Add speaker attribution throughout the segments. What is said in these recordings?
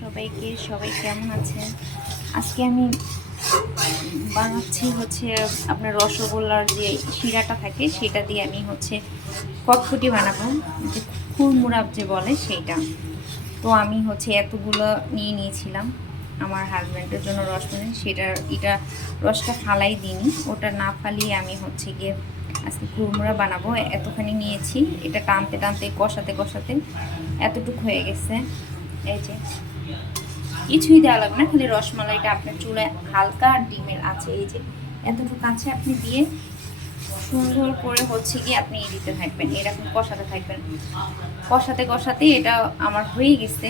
Speaker 1: সবাইকে, সবাই কেমন আছেন? আজকে আমি বানাচ্ছি হচ্ছে আপনার রসগোল্লার যে শিরাটা থাকে, সেটা দিয়ে আমি হচ্ছে কটকটি বানাবো। যে খুরমুরাব যে বলে সেইটা। তো আমি হচ্ছে এতগুলো নিয়ে নিয়েছিলাম আমার হাজব্যান্ডের জন্য রস মানে সেটা, এটা রসটা ফালাই দিইনি। ওটা না ফালিয়ে আমি হচ্ছে গিয়ে আজকে কুড়মুড়া বানাবো। এতখানি নিয়েছি, এটা টানতে টানতে, কষাতে কষাতে এতটুকু হয়ে গেছে। এই যে কিছুই দেওয়া লাগবে না, খালি রসমালাইটা আপনার চুলায় হালকা আর ডিমের আছে। এই যে এতটুকু আছে, আপনি দিয়ে সুন্দর করে হচ্ছে কি আপনি ই দিতে থাকবেন, এরকম কষাতে থাকবেন। কষাতে কষাতে এটা আমার হয়ে গেছে।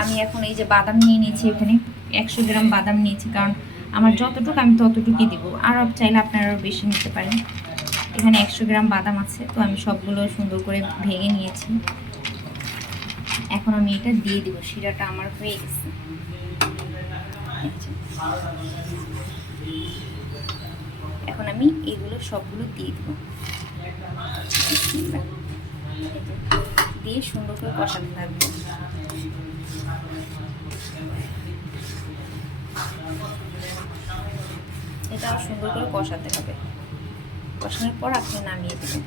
Speaker 1: আমি এখন এই যে বাদাম নিয়ে নিয়েছি এখানে, একশো গ্রাম বাদাম নিয়েছি, কারণ আমার যতটুকু আমি ততটুকুই দিব। আর চাইলে আপনারা বেশি নিতে পারেন। এখানে একশো গ্রাম বাদাম আছে, তো আমি সবগুলো সুন্দর করে ভেঙে নিয়েছি। এখন আমি এটা দিয়ে দিব, শিরাটা আমার হয়ে গেছে। এখন আমি এগুলো সবগুলো দিয়ে দেবো। দিয়ে সুন্দর করে কষাতে থাকব। এটা সুন্দর করে কষাতে হবে। কষানোর পর আপনি নামিয়ে দেবেন।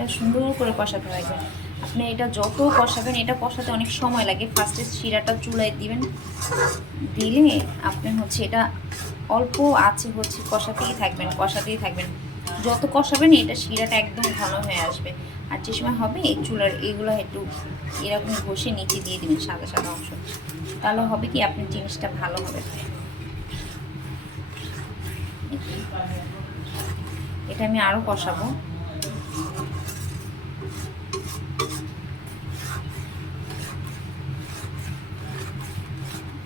Speaker 1: এটা সুন্দর করে কষাতে হবে আপনি এটা যত কষাবেন, এটা কষাতে অনেক সময় লাগে। ফার্স্টে শিরাটা চুলায় দিবেন। দিলে আপনি হচ্ছে এটা অল্প আছে হচ্ছে কষাতেই থাকবেন কষাতেই থাকবেন। যত কষাবেন, এটা শিরাটা একদম ঘন হয়ে আসবে। আর যে সময় হবে চুলার এগুলো একটু এরকম ঘষে নিচে দিয়ে দিবেন সাদা সাদা অংশ। তাহলে হবে কি, আপনার জিনিসটা ভালো হবে। এটা আমি আরও কষাবো।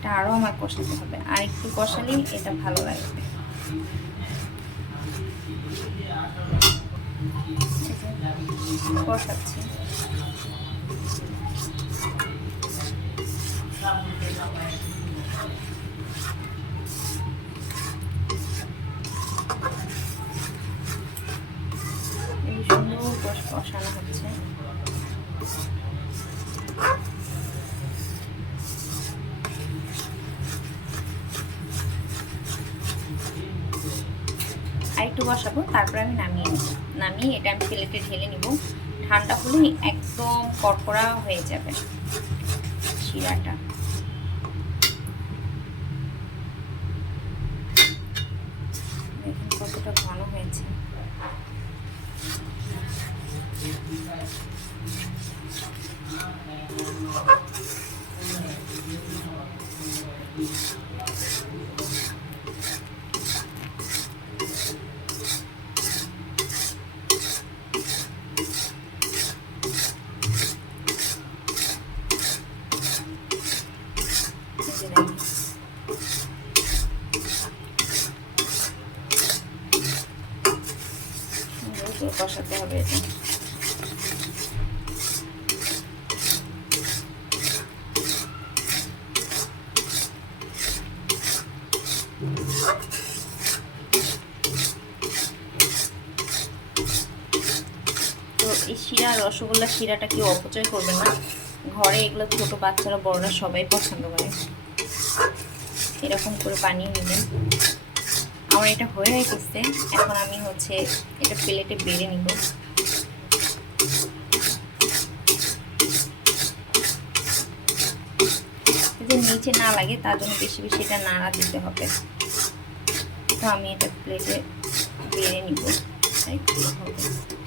Speaker 1: এটা আরও আমার কষাতে হবে। আর একটু কষালেই এটা ভালো লাগবে। কষাচ্ছি। সুন্দর কষানো হচ্ছে। আর একটু বসাবো, তারপর আমি নামিয়ে নেব। নামিয়ে এটা আমি প্লেটে ঢেলে নিব। ঠান্ডা হলে একদম কড়কড়া হয়ে যাবে শিরাটা। দেখুন কতটা ঘন হয়েছে। এই যে দেখুন। করে কষাতে হবে এটা তো এই শিরা রসগোল্লা শিরাটা কেউ অপচয় করবে না। ঘরে এগুলো ছোট বাচ্চারা, বড়রা সবাই পছন্দ করে। এরকম করে বানিয়ে নেবেন। আমার এটা হয়ে গেছে। এখন আমি হচ্ছে এটা প্লেটে বেড়ে নিব। যে নিচে না লাগে, তার জন্য বেশি বেশি এটা নাড়া দিতে হবে। তো আমি এটা প্লেটে বেড়ে নিব। তাই হবে।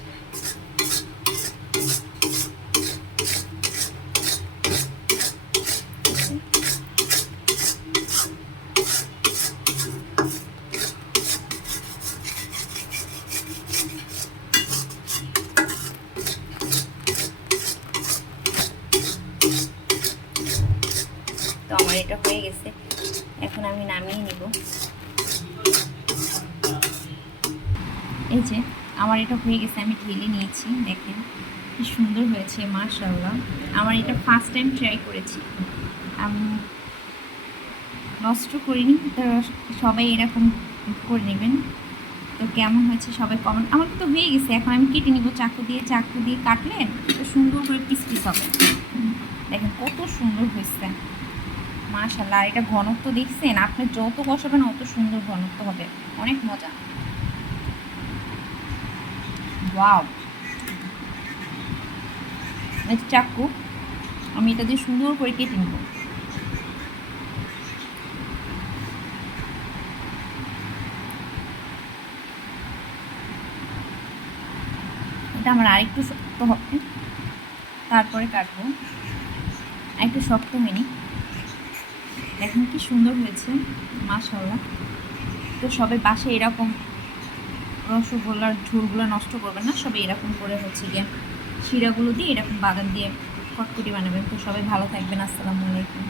Speaker 1: আমার এটা হয়ে গেছে। এখন আমি নামিয়ে নিব। এই যে, আমার এটা হয়ে গেছে, আমি ঢেলে নিয়েছি, দেখেন। কি সুন্দর হয়েছে মাশাল্লাহ আমার এটা ফার্স্ট টাইম ট্রাই করেছি। আমি নষ্ট করিনি, তো সবাই এরকম করে নেবেন। তো কেমন হয়েছে সবাই কমেন্ট আমার তো হয়ে গেছে, এখন আমি কেটে নিব, চাকু দিয়ে চাকু দিয়ে কাটলে তো সুন্দর করে পিস পিস হবে। দেখেন কত সুন্দর হয়েছে। মাশাল্লাহ এটা ঘনত্ব দেখছেন, আপনি যত বসাবেন অত সুন্দর ঘনত্ব হবে, অনেক মজা। ওয়াও। চাকু, আমি এটা দিয়ে সুন্দর করে কেটে নেব। এটা আমার আরেকটু শক্ত হবে, তারপরে কাটবো। একটু শক্ত হয়নি দেখুন কি সুন্দর হয়েছে মাশাল্লাহ তো সবে বাসে এরকম রসগোল্লার ঝোলগুলো নষ্ট করবেন না সবে এরকম করে হচ্ছে গিয়ে শিরাগুলো দিয়ে এরকম বাগান দিয়ে কটকটি বানাবেন। তো সবাই ভালো থাকবেন, আসসালামু আলাইকুম।